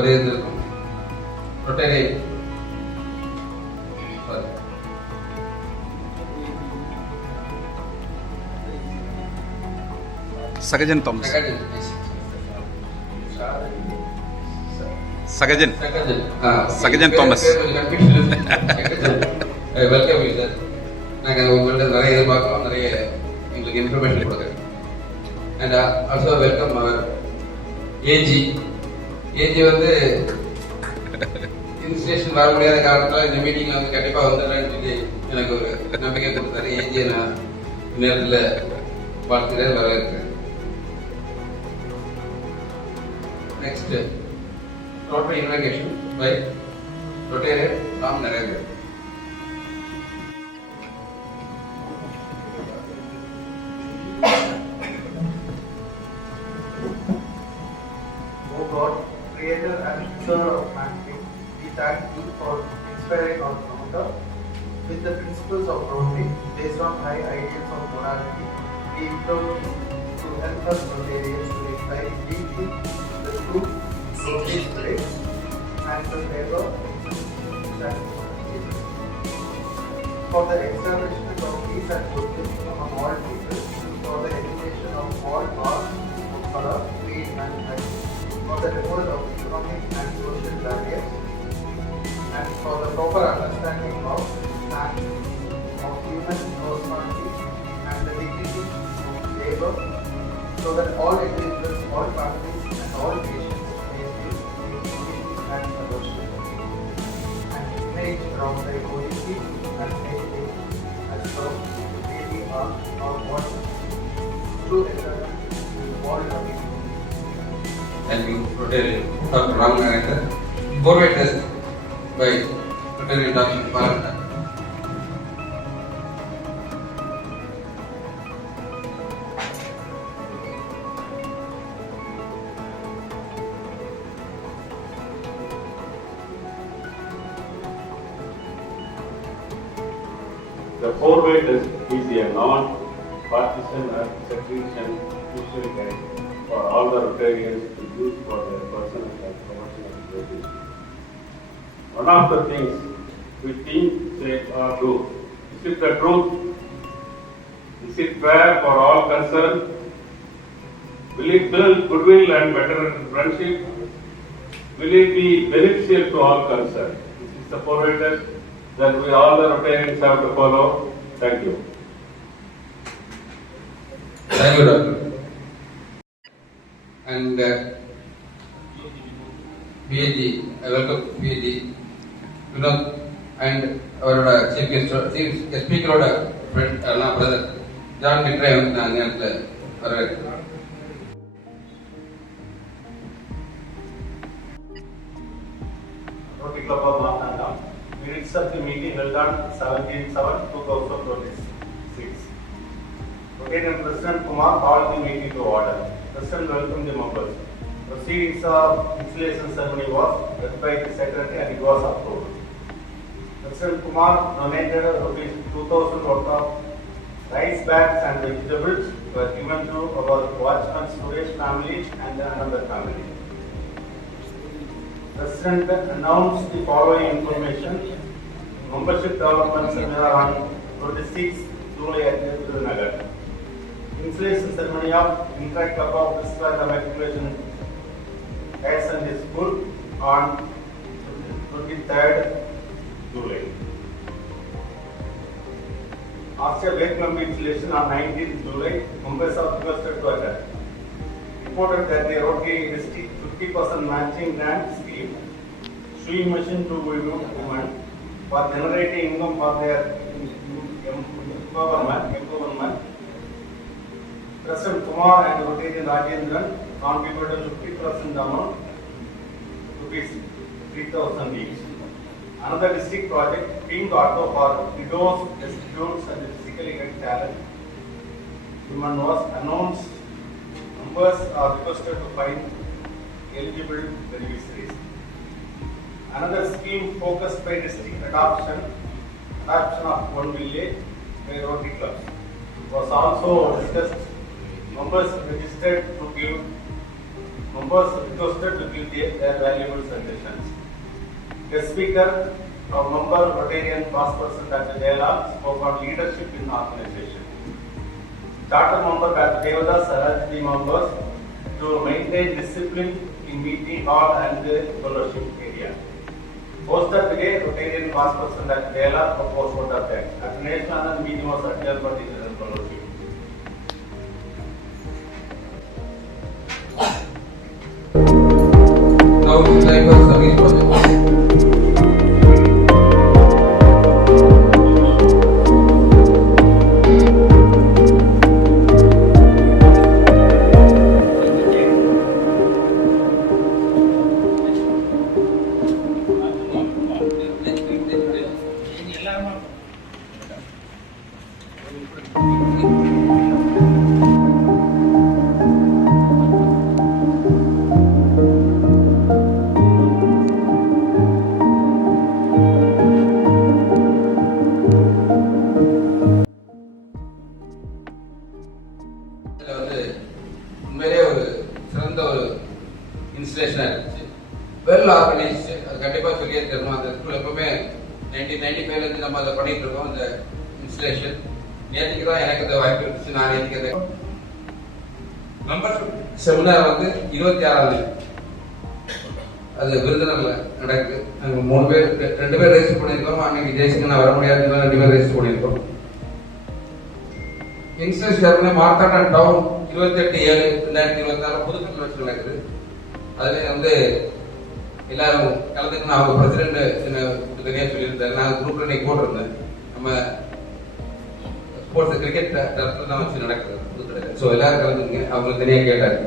ஒரே இது இருக்கும். Rotary Sagajan Thomas. Sagajan Thomas. Welcome you sir. நாங்கள் உங்கள்கிட்ட நிறைய எதிர்பார்க்கலாம், நிறைய எங்களுக்கு இன்ஃபர்மேஷன் கொடுக்குறேன். And also welcome our AG. AG வந்து இன்ஸ்டேஷன் வர முடியாத காரணத்தில் இந்த மீட்டிங்கில் வந்து கண்டிப்பாக வந்துடுறேன்னு சொல்லி எனக்கு ஒரு நம்பிக்கை கொடுத்தாரு. ஏஜியை நான் நேரத்தில் வாழ்த்துக்கிறேன், வரவேற்கிறேன். Next rotary invocation by rotarian Ram Narendra. O God, Creator and Fixer of mankind, we thank you for inspiring our founder with the principles of Rotary based on high ideals of morality. We implore you to help us Rotarians to imbibe deeply the true Rotary spirit and to labor for the establishment of peace and goodwill among all people, for the elimination of all caste, color, creed and type, for the removal of economic and social barriers, and for the proper understanding of human personality and the dignity of labor, so that all individuals, all families and all nations may live in unity and fellowship, and image around the equality and make it as well really our one true eternal all loving. Thank you, Rotary Dr. Ram Narendra. Forward test by Rotary Dr. Paranta. The four-way test is a non-partisan certification usually guide for all the Rotarians to use for their personal and professional growth. One of the things we think, say or do, is it the truth? Is it fair for all concerned? Will it build goodwill and better friendship? Will it be beneficial to all concerned? This is the four-way test that we all the Rotarians have to follow. Thank you. Thank you, Doctor. And PhD, I welcome PhD, Vinod, and our chief speaker, friend, brother, John Kitray, வரவேற்கிறேன். Rotary Club of Martanda. Minutes of the meeting held on 17/7/2026. Rotarian President Kumar called the meeting to order. President welcomed the members. Proceedings of installation ceremony was led by the Secretary and it was approved. President Kumar donated ₹2,000 worth of rice bags and vegetables were given to our watchman Suresh family and another family. President announced the following information. Membership development seminar on 26 July at Nagar. Installation ceremony of Interact Club of District Matriculation Higher Secondary School on 23rd July. After late member installation on 19th July, members are requested to attend. Reported that the Rotary district 50% matching grant scheme, sewing machine to women for generating income for their empowerment. President Kumar and Rotarian Rajendran contributed 50% amount, ₹3,000 each. Another district project, Pink Auto for widows, destitutes and physically challenged women was announced. Members are requested to find eligible beneficiaries. Another scheme focused by district adoption of one village by Rotary clubs was also discussed. Members registered to give Members requested to give their valuable suggestions. Guest speaker, our member Rotarian past person Dr. Jayala spoke on leadership in organization. Charter member Dr. Devadas urged the members to maintain discipline in meeting all and the fellowship area. Hosted today, Rotarian past person Dr. Jayala proposed vote of thanks. At national meeting was adjourned for the general fellowship. Now it's time for service project. இதுல வந்து உண்மையிலே ஒரு சிறந்த ஒரு இன்ஸ்டலேஷனா இருந்துச்சு. Well organised. அது கண்டிப்பா சொல்லியே தரணும். அந்த ஸ்கூல் எப்பவுமே 1995 இருந்து நம்ம அதை பண்ணிட்டு இருக்கோம். இந்த இன்ஸ்டலேஷன் நேற்றுக்கு தான் எனக்கு இந்த வாய்ப்பு இருந்துச்சு. நான் நேற்றுக்கு மெம்பர்ஷிப் செமினார் வந்து 26ஆம் தேதி அது விருதுநகர்ல நடக்குது. நாங்க 3 பேர் 2 பேர் ரெஜிஸ்டர் பண்ணியிருக்கோம். அன்னைக்கு ஜெயசிங்க நான் வர முடியாதுன்னு 2 பேர் ரெஜிஸ்டர் பண்ணியிருக்கோம். யங்ஸ்டர்ஸ் சேர்ந்து மார்த்தாண்ட டவுன் 28/7/2024 புதுக்கல் வச்சு நடக்குது. அதுல வந்து எல்லாரும் கலந்துக்கணும். அவங்க பிரசிடென்ட் என்ன தனியா சொல்லியிருந்தாரு. நான் குரூப்ல இன்னைக்கு போட்டிருந்தேன். நம்ம ஸ்போர்ட்ஸ் கிரிக்கெட் டர்ஃப்ல தான் வச்சு நடக்குது புதுக்கடை. ஸோ எல்லாரும் கலந்துங்க. அவங்களுக்கு தனியா கேட்டாரு.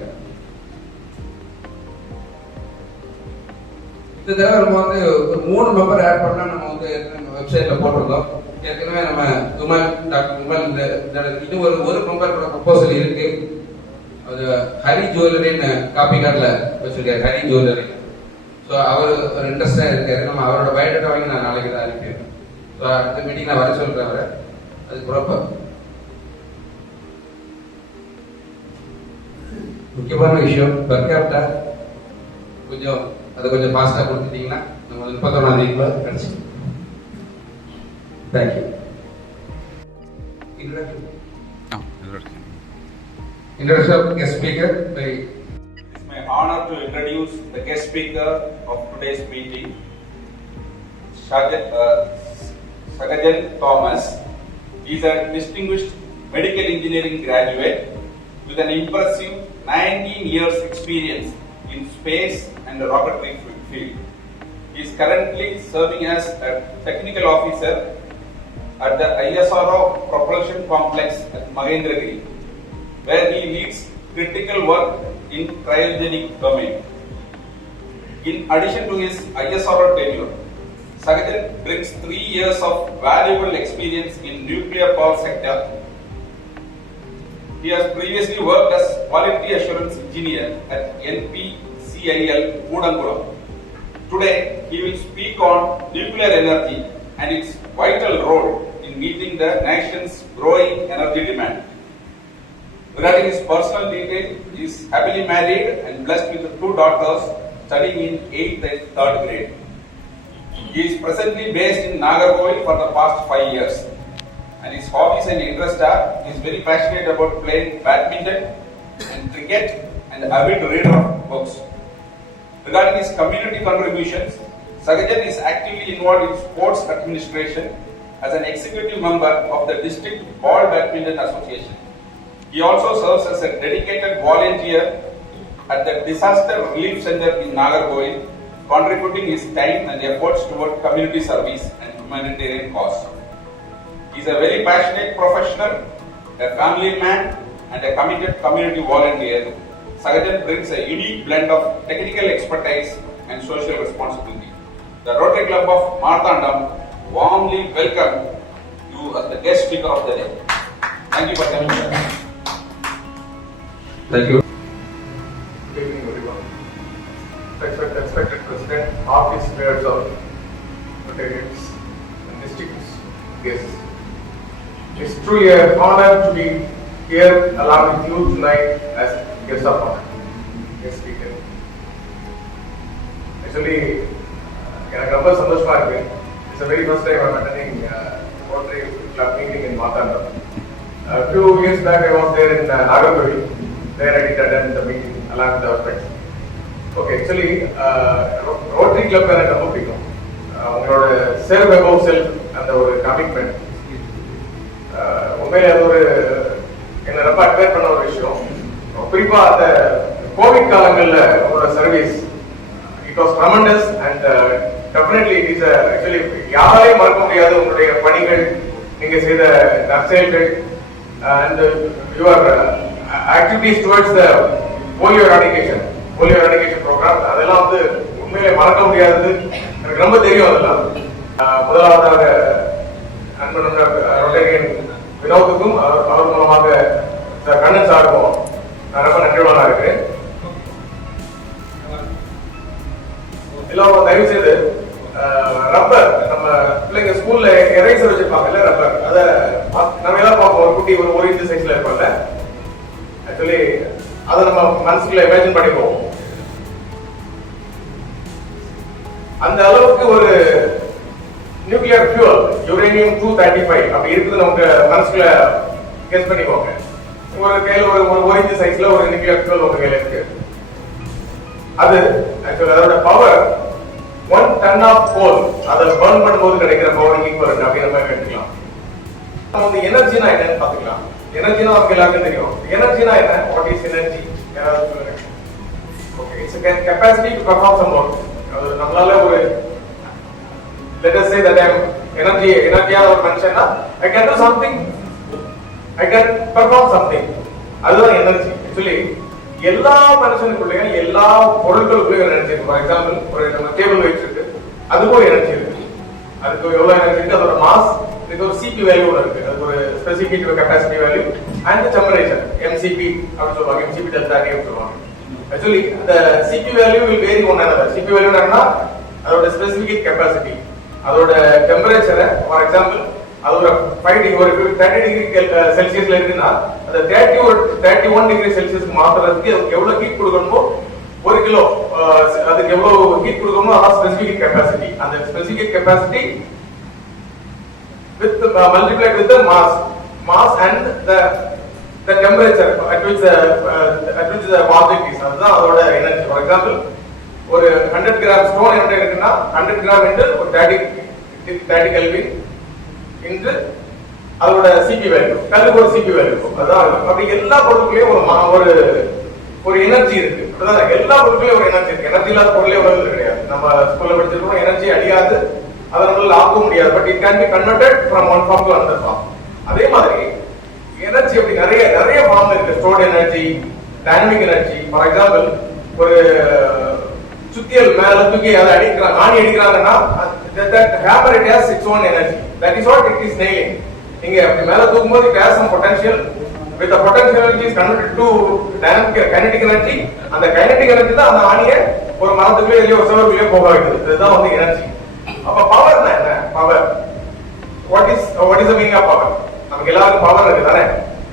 இந்த தடவை நம்ம வந்து ஒரு 3 மெம்பர் ஆட் பண்ணா நம்ம வந்து வெப்சைட்ல போட்டிருந்தோம். ஏற்கனவே நம்ம விமல் டாக்டர் விமல் இது ஒரு மெம்பரோட ப்ரொபோசல் இருக்கு. அது ஹரி ஜுவல்லரின்னு காப்பி கார்டில் வச்சிருக்காரு. ஹரி ஜுவல்லரி. ஸோ அவர் ஒரு இன்ட்ரெஸ்டா இருக்காரு. நம்ம அவரோட பயோடேட்டா வாங்கி நான் நாளைக்கு தான் அனுப்பிடுவேன். ஸோ அடுத்த மீட்டிங் நான் வர சொல்றேன் அவரை. அது ப்ராப்பர் முக்கியமான விஷயம் பெர் கேப்டா கொஞ்சம் அதை கொஞ்சம் ஃபாஸ்டா கொடுத்துட்டீங்கன்னா நம்ம 31ஆம் தேதிக்குள்ள கிடைச்சி. Thank you. Introduction of guest speaker by. It's my honor to introduce the guest speaker of today's meeting, Sagajan Thomas. He is a distinguished medical engineering graduate with an impressive 19 years experience in space and the rocketry field. He is currently serving as a technical officer at the ISRO Propulsion Complex at Mahendragiri, where he leads critical work in cryogenic domain. In addition to his ISRO tenure, Sagajan brings 3 years of valuable experience in nuclear power sector. He has previously worked as quality assurance engineer at NPCIL Kudankulam. Today, he will speak on nuclear energy and its vital role in meeting the nation's growing energy demand. Regarding his personal detail, he is happily married and blessed with 2 daughters studying in 8th and 3rd grade. He is presently based in Nagarkoil for the past 5 years. And his hobbies and interests are, he is very passionate about playing badminton and cricket and avid reader of books. Regarding his community contributions, Sagajan is actively involved in sports administration as an executive member of the District Ball Badminton Association. He also serves as a dedicated volunteer at the Disaster Relief Center in Nagarkoil, contributing his time and efforts toward community service and humanitarian cause. He is a very passionate professional, a family man, and a committed community volunteer. Sagajan brings a unique blend of technical expertise and social responsibility. The Rotary Club of Marthandam warmly welcome you as the guest speaker of the day. Thank you for coming, sir. Thank you. Good evening, everyone. Respected President, office bearers of Rotarians and distinguished guests. It's truly an honor to be here along with you tonight as guest of honor, guest speaker. Actually எனக்கு ரொம்ப சந்தோஷமா இருக்கு. It's very first time I'm attending rotary club meeting in Marthandam. Few years back I was there in Nagapuri. There I did attend the meeting along with our friends. Okay, actually rotary club எனக்கு ரொம்ப பிடிக்கும். உங்களோட self above self அந்த ஒரு commitment உண்மையிலே அது ஒரு என்ன ரொம்ப அட்மையர் பண்ண ஒரு விஷயம். குறிப்பா அந்த கோவிட் காலங்கள்ல உங்களோட service it was tremendous and definitely it is actually யாராலையும் மறக்க முடியாத உங்களுடைய பணிகள், நீங்க செய்த நற்செயல்கள் and your activities towards the polio eradication program, அதெல்லாம் வந்து உண்மையிலே மறக்க முடியாதது. எனக்கு ரொம்ப தெரியும் அதெல்லாம். முதலாவதாக அன்பன் ரொட்டேரியன் வினோத்துக்கும் அவர் மூலமாக கண்ணன் சாருக்கும் நான் ரொம்ப நன்றியுள்ளவனா இருக்கிறேன். எல்லாம் தயவு செய்து ரப்பர் நம்ம பிள்ளைங்க ஸ்கூல்ல எரேசர் வச்சிருப்பாங்கல்ல ரப்பர், அதை நம்ம எல்லாம் பார்ப்போம். ஒரு குட்டி ஒரு இன்ச்சு சைஸ்ல இருப்பாங்க. ஆக்சுவலி அதை நம்ம மனசுக்குள்ள இமேஜின் பண்ணிப்போம். அந்த அளவுக்கு ஒரு நியூக்ளியர் ஃபியூல் யுரேனியம் 235 அப்படி இருக்குது நமக்கு மனசுக்குள்ள கெஸ் பண்ணிக்கோங்க. ஒரு கையில ஒரு இன்ச்சு சைஸ்ல ஒரு நியூக்ளியர் ஃபியூல் உங்க கையில இருக்கு. அது ஆக்சுவலி அதோட பவர் 1 டன் ஆஃப் கோல் அதை பர்ன் பண்ணும்போது கிடைக்கிற பவர் ஈக்குவலன்ட் அப்படின்னு நம்ம எடுத்துக்கலாம். நம்ம வந்து எனர்ஜினா என்னன்னு பாத்துக்கலாம். எனர்ஜினா நமக்கு எல்லாருக்கும் தெரியும். எனர்ஜினா என்ன? What is energy? யாராவது சொல்லுங்க. Okay, it's a capacity to perform some work. அது நம்மளால ஒரு let us say that I am energy or function, I can do something, I can perform something. அதுதான் எனர்ஜி. ஆக்சுவலி எல்லா மனுஷனுக்குள்ளேயும் எல்லா பொருட்களுக்குள்ளேயும் எனர்ஜி இருக்கு. For example ஒரு நம்ம டேபிள் வெயிட் இருக்கு, அதுக்கு ஒரு எனர்ஜி இருக்கு. அதுக்கு எவ்வளவு எனர்ஜி இருக்கு? அதோட மாஸ், இதுக்கு ஒரு சிபி வேல்யூ இருக்கு. அதுக்கு ஒரு specific capacity value and temperature MCB அப்படின்னு சொல்லுவாங்க. எம்சிபி டெல்டா அப்படின்னு சொல்லுவாங்க. Actually the CP value will vary one another. CP value என்னன்னா அதோட ஸ்பெசிபிக் கெப்பாசிட்டி, அதோட டெம்பரேச்சர். ஃபார் எக்ஸாம்பிள் அது ஒரு 5 டிகிரி ஒரு 30 டிகிரி செல்சியஸ்ல இருக்குன்னா அந்த 31 டிகிரி செல்சியஸ்க்கு மாத்துறதுக்கு எவ்வளவு ஹீட் கொடுக்கணுமோ 1 கிலோ அதுக்கு எவ்வளவு ஹீட் கொடுக்கணுமோ அதான் ஸ்பெசிபிக் கெப்பாசிட்டி. அந்த specific capacity with multiplied with the mass and the temperature at which the object is, அதுதான் அதோட எனர்ஜி. ஃபார் எக்ஸாம்பிள் ஒரு 100 கிராம் ஸ்டோன் என்ன இருக்குன்னா 100 கிராம் இன்டு ஒரு 30 கெல்வின் இன்டு அதோட சிபி வேல்யூ, கல்லுக்கு ஒரு சிபி வேல்யூ. அதான் அப்படி எல்லா பொருட்களையும் ஒரு எனர்ஜி இருக்கு. அப்படிதான் எல்லா பொருட்களையும் ஒரு எனர்ஜி இருக்கு. எனர்ஜி இல்லாத பொருளே உலகத்தில் கிடையாது. நம்ம ஸ்கூல்ல படிச்சிருக்கோம், எனர்ஜி அழியாது, அதை நம்மளால ஆக்க முடியாது. But it can be converted from one form to another form. அதே மாதிரி எனர்ஜி அப்படி நிறைய ஃபார்ம் இருக்கு. Stored energy, dynamic energy. For example ஒரு சுத்தியல் மேல தூக்கி அதை அடிக்கிறாங்க, ஆணி அடிக்கிறாங்கன்னா that hammer it has its own energy. That is what it is nailing. நீங்க அப்படி மேல தூக்கும்போது it has some potential. With the potential energy is converted to dynamic kinetic energy. அந்த kinetic energy தான் அந்த ஆணியை ஒரு மரத்துக்குள்ளே இல்லையோ ஒரு செவருக்குள்ளே போக வைக்குது. இதுதான் வந்து எனர்ஜி. அப்ப பவர்னா என்ன? Power what is the meaning of power? நமக்கு எல்லாருக்கும் பவர் இருக்கு தானே?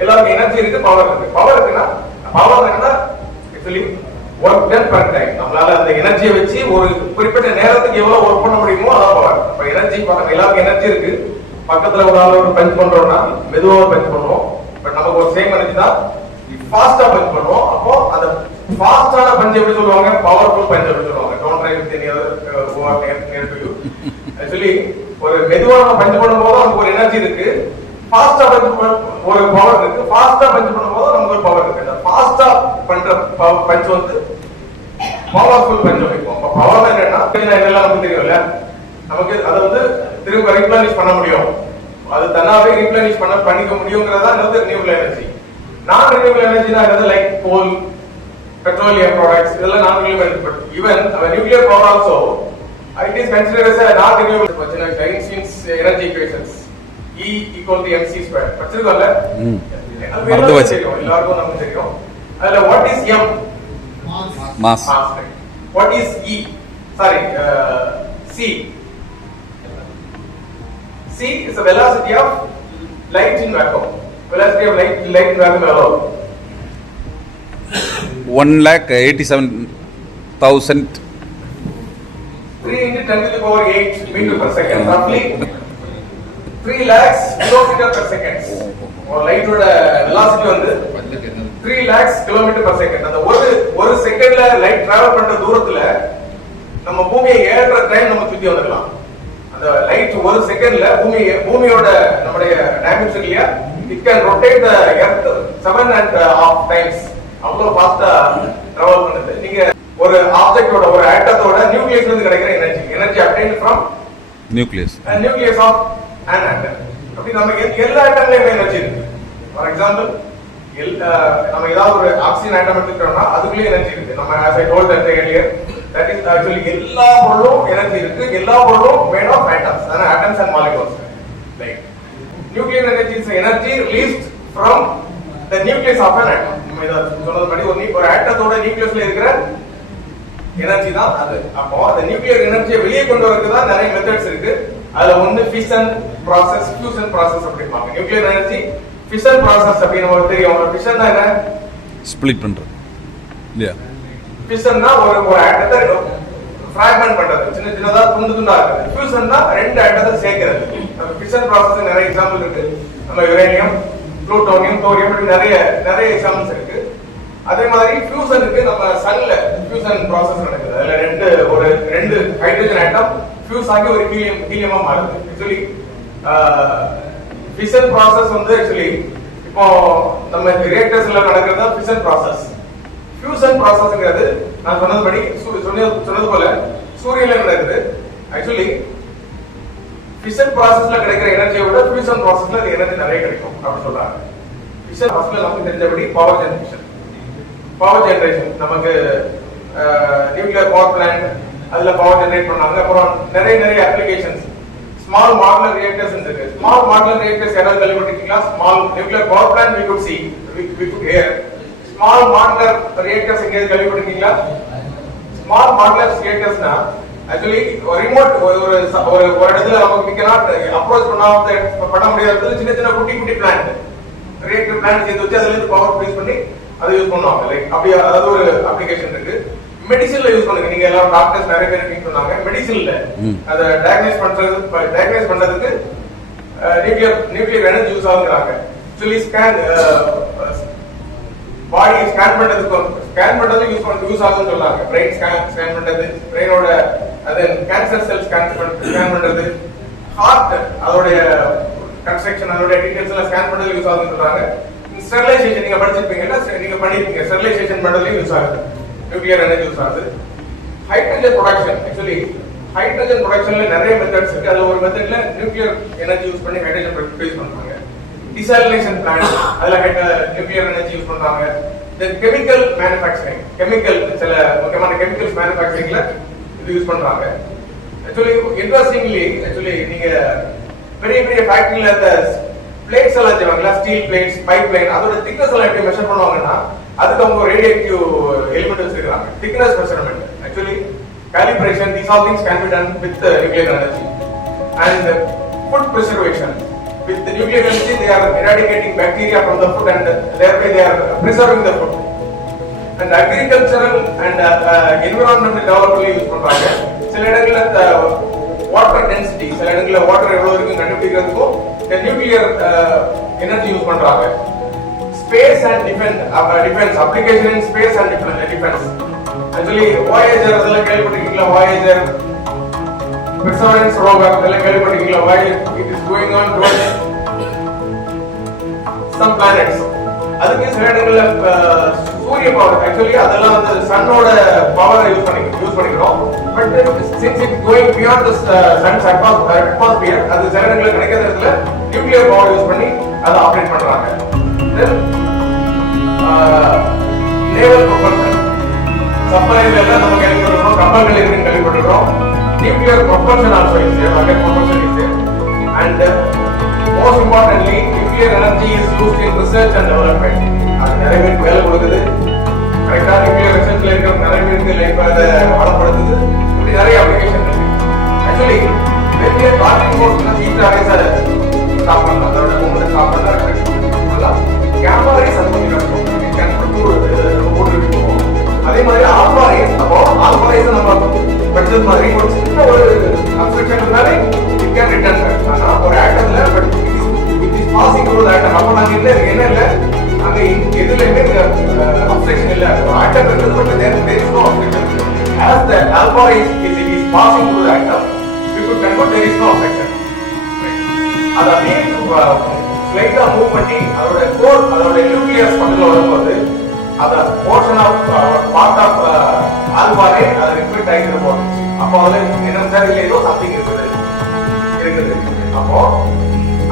எல்லாருக்கும் எனர்ஜி இருக்கு, பவர் இருக்கு. பவர் இருக்குன்னா பவர் என்னன்னா actually work done per time. நம்மளால அந்த எனர்ஜியை வச்சு ஒரு குறிப்பிட்ட நேரத்துக்கு எவ்வளவு ஒர்க் பண்ண முடியுமோ அதான் பவர். இப்ப எனர்ஜி எல்லாருக்கும் எனர்ஜி இருக்கு. பக்கத்துல ஒரு ஆள் ஒரு பஞ்ச் பண்றோம்னா மெதுவா பஞ்ச் பண்ணுவோம். பட் நமக்கு ஒரு சேம் எனர்ஜி தான் ஃபாஸ்டா பஞ்ச் பண்ணுவோம். அப்போ அந்த ஃபாஸ்டான பஞ்ச் எப்படி சொல்லுவாங்க? பவர்ஃபுல் பஞ்ச் எப்படி சொல்லுவாங்க? Don't try with any other who are near to you. Actually ஒரு மெதுவான பஞ்ச் பண்ணும்போது நமக்கு ஒரு எனர்ஜி இருக்கு, ஃபாஸ்டா பஞ்ச் ஒரு பவர் இருக்கு. ஃபாஸ்டா பஞ்ச் பண்ணும்போது நமக்கு ஒரு பவர் இருக்கு. அந்த ஃபாஸ்டா பண்ற பஞ்ச் வந்து பவர்ஃபுல் பஞ்ச் வைப்போம். அப்ப பவர் என்னன்னா என்னெல்லாம் நமக்கு தெரியும்ல, நமக்கு அதை வந்து திரும்ப ரீப்ளனிஷ் பண்ண முடியும். அது தன்னாவே ரீப்ளனிஷ் பண்ணிக்க முடியுங்கிறதா என்னது ரினியூவபிள் எனர்ஜி. நான் ரினியூவபிள் எனர்ஜினா என்னது லைக் கோல், petroleum products, இதெல்லாம் நான் renewable. But even nuclear power also it is considered as a not renewable. Einstein's energy equations E equal to mc square படிச்சிருக்கோம்ல, எல்லாருக்கும் நமக்கு தெரியும். அதுல what is m? mass. What is E? Sorry, c. C is the velocity of light in vacuum. Velocity of light in vacuum alone 1,87,000 3 into 10 to the power 8 meter per second, roughly 3 lakhs kilometer per second. ஒரு லைட்டோட velocity வந்து 3 lakhs kilometer per second. அந்த ஒரு செகண்ட்ல light travel பண்ற தூரத்துல நம்ம பூமியை 7.5 டைம் நம்ம சுத்தி வந்துடலாம். அந்த லைட் ஒரு செகண்ட்ல பூமியோட நம்மளுடைய டைமென்ஷன் இல்லையா, it can rotate the earth 7.5 times. அவ்வளவு ஃபாஸ்டா டிராவல் பண்ணுது. நீங்க ஒரு ஆப்ஜெக்ட்டோட ஒரு ஆட்டத்தோட நியூக்ளியஸ்ல இருந்து கிடைக்கிற energy obtained from nucleus of an atom. அப்படி நமக்கு எல்லா ஆட்டம்லயும் எனர்ஜி இருக்கு. ஃபார் எக்ஸாம்பிள் நம்ம ஏதாவது ஒரு ஆக்சிஜன் ஆட்டம் எடுத்துக்கிட்டோம்னா அதுக்குள்ளே எனர்ஜி இருக்கு. நம்ம as I told that earlier, that is actually எல்லா பொருளும் எனர்ஜி இருக்கு. எல்லா பொருளும் made of atoms. அதான் atoms and molecules. Like nuclear energy is energy released from the nucleus of an atom. நம்ம இத சொன்னது மாதிரி ஒரு ஆட்டத்தோட நியூக்ளியஸ்ல இருக்கிற எனர்ஜி தான் அது. அப்போ அந்த நியூக்ளியர் எனர்ஜியை வெளியே கொண்டு வரதுக்கு தான் நிறைய மெத்தட்ஸ் இருக்கு. அதுல ஒன்னு ஃபிஷன் process, fusion process அப்படிம்பாங்க. நியூக்ளியர் எனர்ஜி ஃபிஷன் process அப்படி நமக்கு தெரியும். ஃபிஷன்னா என்ன? ஸ்ப்ளிட் பண்றது இல்லையா? ஃபிஷன்னா ஒரு ஆட்டத்தை ஃபிராக்மென்ட் பண்றது, சின்ன சின்னதா துண்டு துண்டா இருக்குது. ஃபியூஷன்னா ரெண்டு ஆட்டத்தை சேர்க்கிறது. ஃபிஷன் process நிறைய எக்ஸாம்பிள் இருக்கு. நம்ம யுரேனியம், புளூட்டோனியம், தோரியம் இப்படி நிறைய எக்ஸாம்பிள்ஸ் இருக்கு. அதே மாதிரி ஃபியூஷனுக்கு நம்ம சன்ல ஃபியூஷன் process நடக்குது. அதுல ரெண்டு ஹைட்ரஜன் ஆட்டம் ஃபியூஸ் ஆகி ஒரு ஹீலியமா மாறுது. ஆக்சுவலி ஃபிஷன் process வந்து ஆக்சுவலி இப்போ நம்ம ரியாக்டர்ஸ்ல நடக்கிறது தான் ஃபிஷன் process. ஃபியூஷன் processங்கிறது நான் சொன்னது போல சூரியன்ல நடக்குது. ஆக்சுவலி ஃபிஷன் processல கிடைக்கிற எனர்ஜியை விட ஃபியூஷன் processல எனர்ஜி நிறைய கிடைக்கும் அப்படி சொல்றாங்க. ஃபிஷன் processல நமக்கு தெரிஞ்சபடி பவர் ஜெனரேஷன் நமக்கு நியூக்ளியர் பவர் பிளான்ட் அதுல பவர் ஜெனரேட் பண்ணாங்க. அப்புறம் நிறைய அப்ளிகேஷன்ஸ் ஸ்மால் மாடுலர் ரியாக்டர்ஸ் இருக்கு. ஸ்மால் மாடுலர் ரியாக்டர்ஸ் யாராவது கேள்விப்பட்டிருக்கீங்களா? Small nuclear power plant we could see, we could hear. Small modular reactors எங்கேயாவது கேள்விப்பட்டிருக்கீங்களா? ஸ்மால் மாடுலர் ரியாக்டர்ஸ்னா ஆக்சுவலி ரிமோட் ஒரு இடத்துல நமக்கு we cannot approach பண்ண முடியாத சின்ன சின்ன குட்டி பிளான்ட் ரியாக்டர் பிளான்ட் சேர்த்து வச்சு அதுல இருந்து பவர் ப்ரொடியூஸ் பண்ணி அதை யூஸ் பண்ணுவாங்க. லைக் அப்படி அதாவது ஒரு அப்ளிகேஷன் இருக்கு. மெடிசின்ல யூஸ் பண்ணுங்க. நீங்க எல்லாரும் டாக்டர்ஸ் நிறைய பேர் சொன்னாங்க மெடிசின்ல அத டயக்னைஸ் பண்றதுக்கு நியூக்ளியர் எனர்ஜி யூஸ் ஆகுறாங்க. ஆக்சுவலி பாடி ஸ்கேன் பண்றது யூஸ் ஆகுன்னு சொன்னாங்க. பிரெயின் ஸ்கேன் பண்றது, பிரெயினோட அது கேன்சர் செல் ஸ்கேன் பண்றது, ஹார்ட் அதோட கன்ஸ்ட்ரக்ஷன் அதோட டீடைல்ஸ் எல்லாம் ஸ்கேன் பண்றது யூஸ் ஆகுன்னு சொல்றாங்க. ஸ்டெரிலைசேஷன் நீங்க படிச்சிருப்பீங்கன்னா நீங்க பண்ணிருப்பீங்க. ஸ்டெரிலைசேஷன் பண்றதுலயும் யூஸ் ஆகுது. நியூக்ளியர் எனர்ஜி யூஸ் ஆகுது. ஹைட்ரஜன் ப்ரொடக்ஷன் ஆக்சுவலி ஹைட்ரஜன் ப்ரொடக்ஷன்ல நிறைய மெத்தட்ஸ் இருக்கு. அதுல ஒரு மெத்தட்ல நியூக்ளியர் எனர்ஜி யூஸ் பண்ணி ஹைட்ரஜன் ப்ரொடியூஸ் பண்றாங்க. டிசாலினேஷன் பிளான்ட் அதுல நியூக்ளியர் எனர்ஜி யூஸ் பண்றாங்க. தென் கெமிக்கல் மேனுஃபேக்சரிங் சில முக்கியமான கெமிக்கல்ஸ் மேனுஃபேக்சரிங்ல இது யூஸ் பண்றாங்க. ஆக்சுவலி இன்ட்ரெஸ்டிங்லி நீங்க பெரிய ஃபேக்டரியில அந்த பிளேட்ஸ் எல்லாம் செய்வாங்களா, ஸ்டீல் பிளேட்ஸ், பைப் லைன், அதோட திக்னஸ் எல்லாம் எப்படி மெஷர் பண்ணுவாங்கன்னா அதுக்கு அவங்க ரேடியேட்டிவ் எலிமெண்ட் வச்சிருக்காங்க. Thickness measurement actually calibration, these all things can be done with nuclear energy. And food preservation, with the nuclear energy they are eradicating bacteria from the food and thereby they are preserving the food. And agricultural and environmental development use பண்றாங்க. சில இடங்கள்ல water density, சில இடங்கள்ல water எவ்வளவு இருக்கு கண்டுபிடிக்கிறதுக்கும் nuclear energy use பண்றாங்க. Space and defence application in space and defence. Actually Voyager அதெல்லாம் கேள்விப்பட்டிருக்கீங்களா? வாயேஜர், பெர்சவரன்ஸ் ரோவர் அதெல்லாம் கேள்விப்பட்டிருக்கீங்களா? It is going on towards some planets. அதுக்கு சில இடங்கள்ல சூரிய பவர் ஆக்சுவலி அதெல்லாம் அந்த சன்னோட பவரை யூஸ் பண்ணிக்கிறோம். But since it going beyond the sons atmosphere அது சில இடங்கள்ல கிடைக்காத இடத்துல நியூக்ளியர் பவர் யூஸ் பண்ணி அதை ஆபரேட் பண்றாங்க. நேவல் ப்ரொபல்ஷன் சப்மரைன்ல எல்லாம் நம்ம கேள்விப்பட்டிருக்கோம், கப்பல்கள் இருக்குன்னு கேள்விப்பட்டிருக்கோம். Nuclear propulsion also is there, rocket propulsion is there. And most importantly nuclear energy is used in research and development. அது நிறைய பேருக்கு வேலை கொடுக்குது. கரெக்டா நியூக்ளியர் ரிசர்ச்ல இருக்கிற நிறைய பேருக்கு லைஃப் அதை வளப்படுத்துது. இப்படி நிறைய அப்ளிகேஷன் இருக்கு. Actually when we are talking about the heat rays stop பண்ணலாம், அதோட மூவ்மெண்ட் ஸ்டாப் பண்ணலாம். கேமரா ரேஸ் அது கொஞ்சம் கஷ்டம். கேன் போட்டு போகும். அதே மாதிரி ஆல்பா ரேஸ், அப்போ ஆல்பா ரேஸ் நம்ம படிச்சது மாதிரி ஒரு சின்ன ஒரு அப்செக்ஷன் இருந்தாலே இட் கேன் ரிட்டர்ன் பேக். ஆனா ஒரு ஆட்டம்ல but it is passing through the atom. அப்ப நாங்க என்ன இல்ல அங்க எதுலயுமே அப்செக்ஷன் இல்ல. ஆட்டம் இருக்குது but there is no obstruction. As the alpha is passing through the atom, we could convert there is no obstruction. அது அப்படியே ஸ்லைட்டா மூவ் பண்ணி அதோட கோர் அதோட நியூக்ளியஸ் பக்கத்துல வரும்போது அத போர்ஷன் ஆஃப் பார்ட் ஆஃப் ஆல்பாவே அது ரிஃப்ளெக்ட் ஆகி இருக்கும். அப்போ அதுல என்ன சார் இல்ல ஏதோ சம்திங் இருக்குது. அப்போ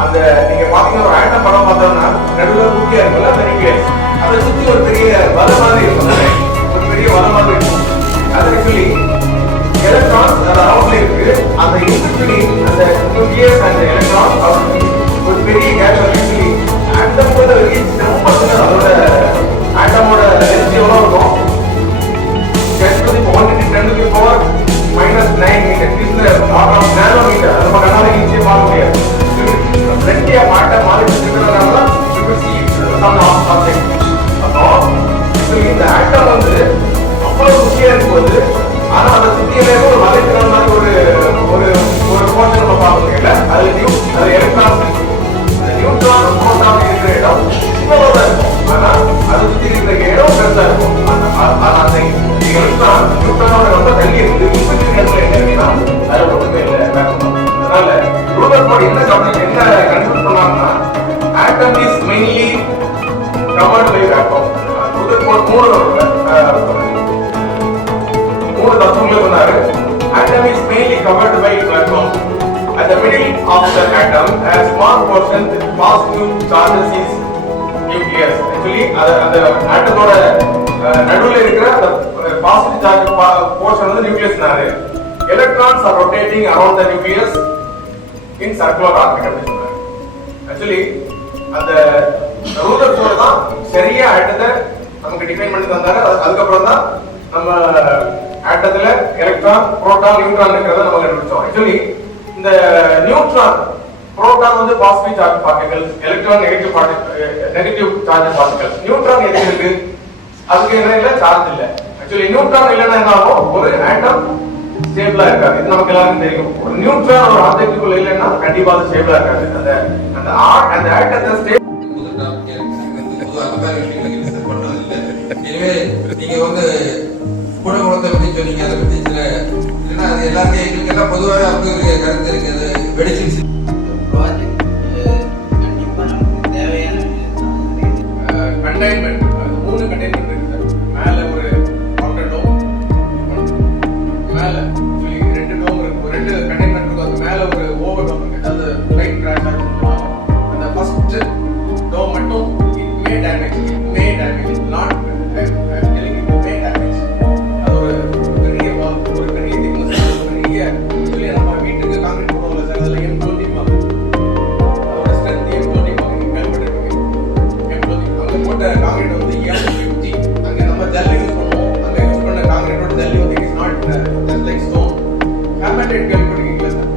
அந்த நீங்க பாத்தீங்கன்னா ஒரு ஆட்டம் படம் பார்த்தோம்னா நடுவுல குட்டியா இருக்கும்ல அந்த நியூக்ளியஸ் அதை சுத்தி ஒரு பெரிய வலை மாதிரி இருக்கும். ஒரு பெரிய வலை மாதிரி இருக்கும். அது ஆக்சுவலி எலக்ட்ரான்ஸ் அரவுண்ட்ல இருக்கு. அந்த இன்பிட்வீன் அந்த நியூக்ளியஸ் அண்ட் எலக்ட்ரான் ஒரு பெரிய கேப் ஆக்சுவலி ஆட்டமோட ரொம்ப அதோட ஆட்டமோட லென்த் எவ்வளவு இருக்கும்? 10 to the power -9 மீட்டர். இதுல ஆர்டர் நானோமீட்டர். அது நம்ம கண்ணால ஈஸியா பார்க்க முடியாது. plenty of matter molecules இருக்கிறதுனால you could see some object. அப்போ இந்த ஆட்டம் வந்து அவ்வளவு முக்கியம் இருக்கும்போது ஆனா அதை சுத்தியிலே ஒரு வலைத்தளம் மாதிரி ஒரு ஒரு ஒரு போர்ஷன் நம்ம பார்க்க முடியல. அது எலக்ட்ரான் நியூட்ரான் புரோட்டான் இருக்கிற இடம் சின்னதா இருக்கும். ஆனா அது சுத்தி இருக்கிற இடம் பெருசா இருக்கும். ஆனா அந்த எலக்ட்ரான் நியூட்ரானோட ரொம்ப தள்ளி இருக்கு. இன்பிட்வீன் இடத்துல என்ன இருக்குன்னா அது ஒண்ணுமே இல்லை. அதனால ரூதர்ஃபோர்ட் என்ன கன்க்ளூட் பண்ணாங்கன்னா atom is mainly covered by vacuum. Rutherford மூணு தத்துவங்களை சொன்னாரு. Atom is mainly covered by vacuum. At the middle of the atom, a small portion with positive charges is nucleus. Actually, அந்த ஆட்டத்தோட நடுவுல இருக்கிற அந்த பாசிட்டிவ் சார்ஜ் போர்ஷன் வந்து நியூக்ளியஸ்னாரு. Electrons are rotating around the nucleus in circular orbit அப்படி சொல்றாங்க. Actually, அந்த Rutherford தான் சரியா ஆட்டத்தை நமக்கு டிஃபைன் பண்ணி தந்தாரு. அதுக்கப்புறம் தான் நம்ம ஆட்டத்துல எலக்ட்ரான், புரோட்டான், நியூட்ரான் இருக்கிறத நம்ம கண்டுபிடிச்சோம். ஆக்சுவலி இந்த நியூட்ரான், புரோட்டான் வந்து positive charge particles, electron negative charge particles. Neutron எது இருக்கு? அதுக்கு என்ன இல்ல, சார்ஜ் இல்ல. ஆக்சுவலி நியூட்ரான் இல்லைன்னா என்ன ஆகும்? ஒரு ஆட்டம் ஸ்டேபிளா இருக்காது. இது நமக்கு எல்லாருக்கும் தெரியும். ஒரு நியூட்ரான் ஒரு ஆப்ஜெக்ட்டுக்குள்ள இல்லைன்னா கண்டிப்பா அது ஸ்டேபிளா இருக்காது. அந்த ஆட்டத்தை ஸ்டேபிள் எனவே நீங்க வந்து கூட குளத்தை பத்தி சொன்னீங்க. அதை பத்தி சில இல்லைன்னா அது எல்லாத்தையும் எங்களுக்கு எல்லாம் பொதுவாக அப்படி ஒரு கருத்து இருக்கு. அது மெடிசின்ஸ் கண்டெய்ன்மெண்ட் 3 கண்டெய்ன்மெண்ட் இருக்கு சார். மேல ஒரு அவுட்டர் டோம், மேல 2 டோம் இருக்கு. 2 கண்டெய்ன்மெண்ட் இருக்கு. அது மேல ஒரு ஓவர் டோம் இருக்கு. அது லைட் கிராஷ் ஆகும். அந்த ஃபர்ஸ்ட் டோம் மட்டும் it may damage not telling it may damage. அது ஒரு பெரிய வால், ஒரு பெரிய திக்னஸ், ஒரு பெரிய ஆக்சுவலி நம்ம வீட்டுக்கு கான்கிரீட் போடுவோம்ல சார், அதுல M20 அதோட ஸ்ட்ரென்த் M20 நீங்க கேள்விப்பட்டிருக்கீங்க. M20 அங்க போட்ட கான்கிரீட் வந்து M50. அங்க நம்ம ஜல்லி யூஸ் பண்ணுவோம். அங்க யூஸ் பண்ண கான்கிரீட்டோட ஜல்லி வந்து is not just like stone. Hematite கேள்விப்பட்டிருக்கீங்களா சார்?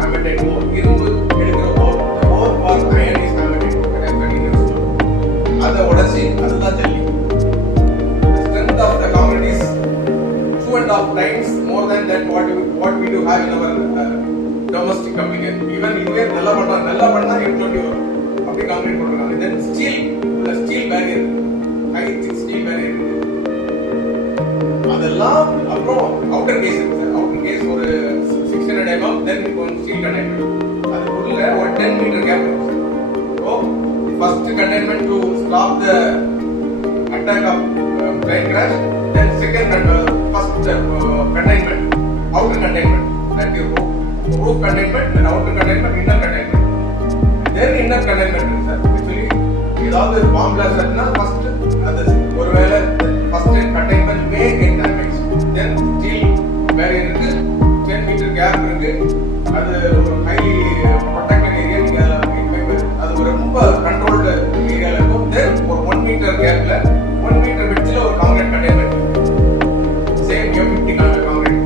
ஹேமடைட் இரும்பு எடுக்கிற ore for iron is hematite. அதை உடைச்சி அதுதான் ஜல்லி. The strength of the concrete is 2.5 times more than that what we do have in our domestic application. Even இதுவே நல்லா பண்ணா M20 வரும். அப்படி கான்கிரீட் பண்றாங்க. Then steel barrier, high thick steel barrier. அதெல்லாம் அப்புறம் அவுட்டர் கேஸ் இருக்கு சார். அவுட்டர் கேஸ் ஒரு 600 mm, then one steel containment. அதுக்குள்ள ஒரு 10 meter gap இருக்கு sir. So first containment to stop the attack of plane crash, then second first containment, outer containment, that is roof containment and outer containment, inner containment, then inner containment sir. Actually ஏதாவது bomb blast ஆச்சுன்னா first அது ஒருவேளை first containment may get damaged, then steel barrier இருக்கு, 10 meter gap இருக்கு. அது ஒரு highly protected area. நீங்க அது ஒரு ரொம்ப கண்ட்ரோல்டு ஏரியால இருக்கும். தென் ஒரு 1 மீட்டர் கேப்ல 1 மீட்டர் விட்த்ல ஒரு concrete container same M50 concrete.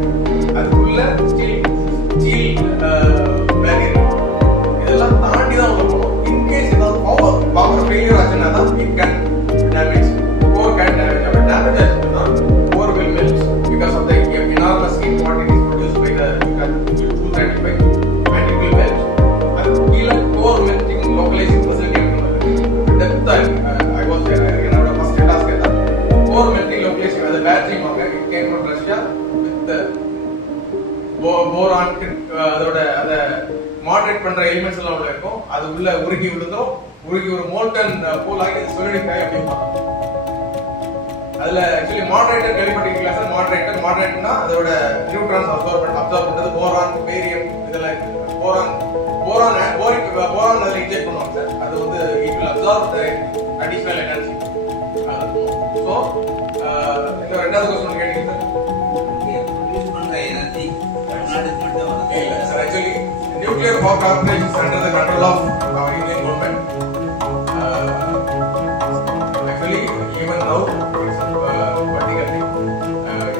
அதுக்குள்ள ஸ்டீல் பேரியர். இதெல்லாம் தாண்டி தான் உள்ள போகும். இன் கேஸ் ஏதாவது பவர் ஃபெயிலியர் ஆச்சுன்னா தான் it can damage. Core can damage. அப்ப டேமேஜ் ஆச்சுன்னா core will melt because of the enormous heat what அதோட அதை மாடரேட் பண்ற எலிமெண்ட்ஸ் எல்லாம் உள்ள இருக்கும். அது உள்ள உருகி விழுந்தோம், உருகி ஒரு மோல்டன் போல் ஆகி சொல்லிடிஃபை அப்படின்னு. அதுல ஆக்சுவலி மாடரேட்டர் கேள்விப்பட்டிருக்கீங்களா சார்? மாடரேட்டர்னா அதோட நியூட்ரான்ஸ் அப்சார்ப் பண்றது போரான், பேரியம் இதெல்லாம் இருக்கு. போரான் அதுல இன்ஜெக்ட் பண்ணுவாங்க சார். அது வந்து it will absorb additional energy. So இந்த ரெண்டாவது கொஸ்டின் கேட்டீங்க சார். ப்ரொடியூஸ் பண்ற எனர்ஜி தமிழ்நாட்டுக்கு மட்டும் வருது இல்ல sir, actually nuclear power corporation is under the control of our Indian government. Actually even now particularly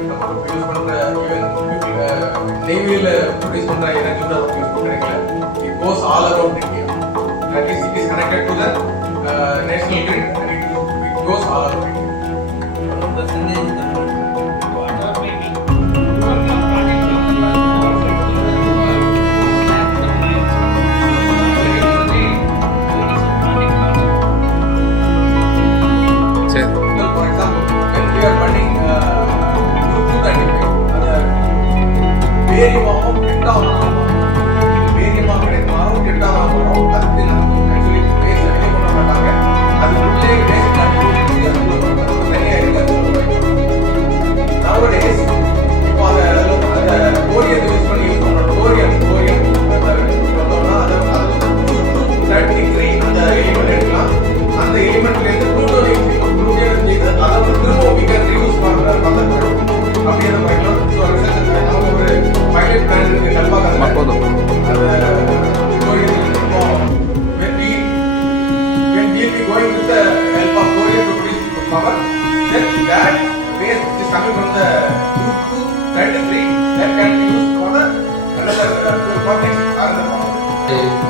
நம்ம ப்ரொடியூஸ் பண்ற ஈவன் நேவியில் ப்ரொடியூஸ் பண்ற எனர்ஜி கூட யூஸ் பண்றீங்க. It goes all around India. That is, it is connected to the national grid and it goes all around India. percentage சரி. For example, when we are running U235, அது வேரியமாகவும் கெட்டாகவும் வேரியமாக கிடைக்குமாறும் கெட்டாகவும் வரும். அதுக்கு நமக்கு actually பேச வெளியே கொண்டு வர மாட்டாங்க. அது உள்ளே பேச தனியாக இருக்காது. nowadays இப்போ அதை கோரியன் யூஸ் பண்ணி யூஸ் பண்ணுறோம். கோரியன் பார்த்தோம்னா அதை 233 அந்த எலிமெண்ட் எடுக்கலாம். அந்த எலிமெண்ட்ல இருந்து ப்ளூட்டோனியம் அதை வந்து திரும்ப we can reuse பண்ற மெத்தட் அப்படி என்ன பண்ணலாம். ஸோ ரிசர்ச் நமக்கு ஒரு பைலட் பிளான் இருக்கு கல்பாக்கத்துல. போதும். அது Korean when we will be going with the help of Korean to produce power, then that waste which is coming from the U233 that can be used for the another for next power.